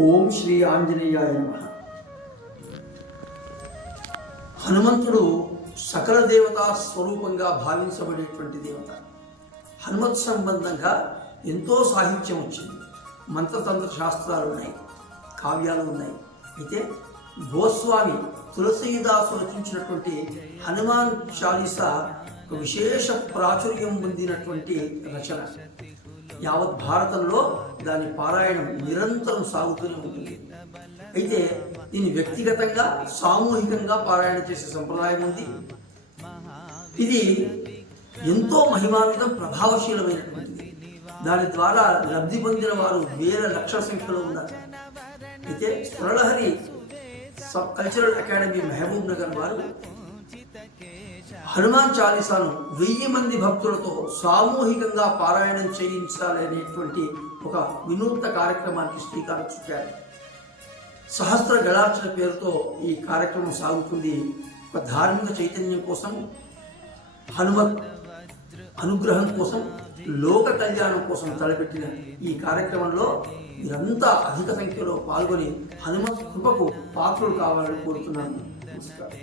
ఓం శ్రీ ఆంజనేయాయ నమ. హనుమంతుడు సకల దేవతా స్వరూపంగా భావించబడేటువంటి దేవత. హనుమత్ సంబంధంగా ఎంతో సాహిత్యం వచ్చింది. మంత్రతంత్ర శాస్త్రాలు ఉన్నాయి కావ్యాలు ఉన్నాయి. అయితే గోస్వామి తులసీదాసు రచించినటువంటి హనుమాన్ చాలీసా ఒక విశేష ప్రాచుర్యం పొందినటువంటి రచన. యావత్ భారతంలో దాని పారాయణం నిరంతరం సాగుతూనే ఉంటుంది. అయితే దీన్ని వ్యక్తిగతంగా సామూహికంగా పారాయణ చేసే సంప్రదాయం ఉంది. ఇది ఎంతో మహిమాన్వితం ప్రభావశీలమైనటువంటిది. దాని ద్వారా లబ్ధి పొందిన వారు వేల లక్షల సంఖ్యలో ఉన్నారు. అయితే Swaralahari sub cultural academy Mahbubnagar వారు హనుమాన్ చాలీసాను వెయ్యి మంది భక్తులతో సామూహికంగా పారాయణం చేయించాలనేటువంటి ఒక వినూత్న కార్యక్రమానికి శ్రీకారం చుట్టారు. సహస్ర గళార్చన పేరుతో ఈ కార్యక్రమం సాగుతుంది. ఒక ధార్మిక చైతన్యం కోసం హనుమత్ అనుగ్రహం కోసం లోక కళ్యాణం కోసం తలపెట్టిన ఈ కార్యక్రమంలో మీరంతా అధిక సంఖ్యలో పాల్గొని హనుమత్ కృపకు పాత్రలు కావాలని కోరుతున్నాను. నమస్కారం.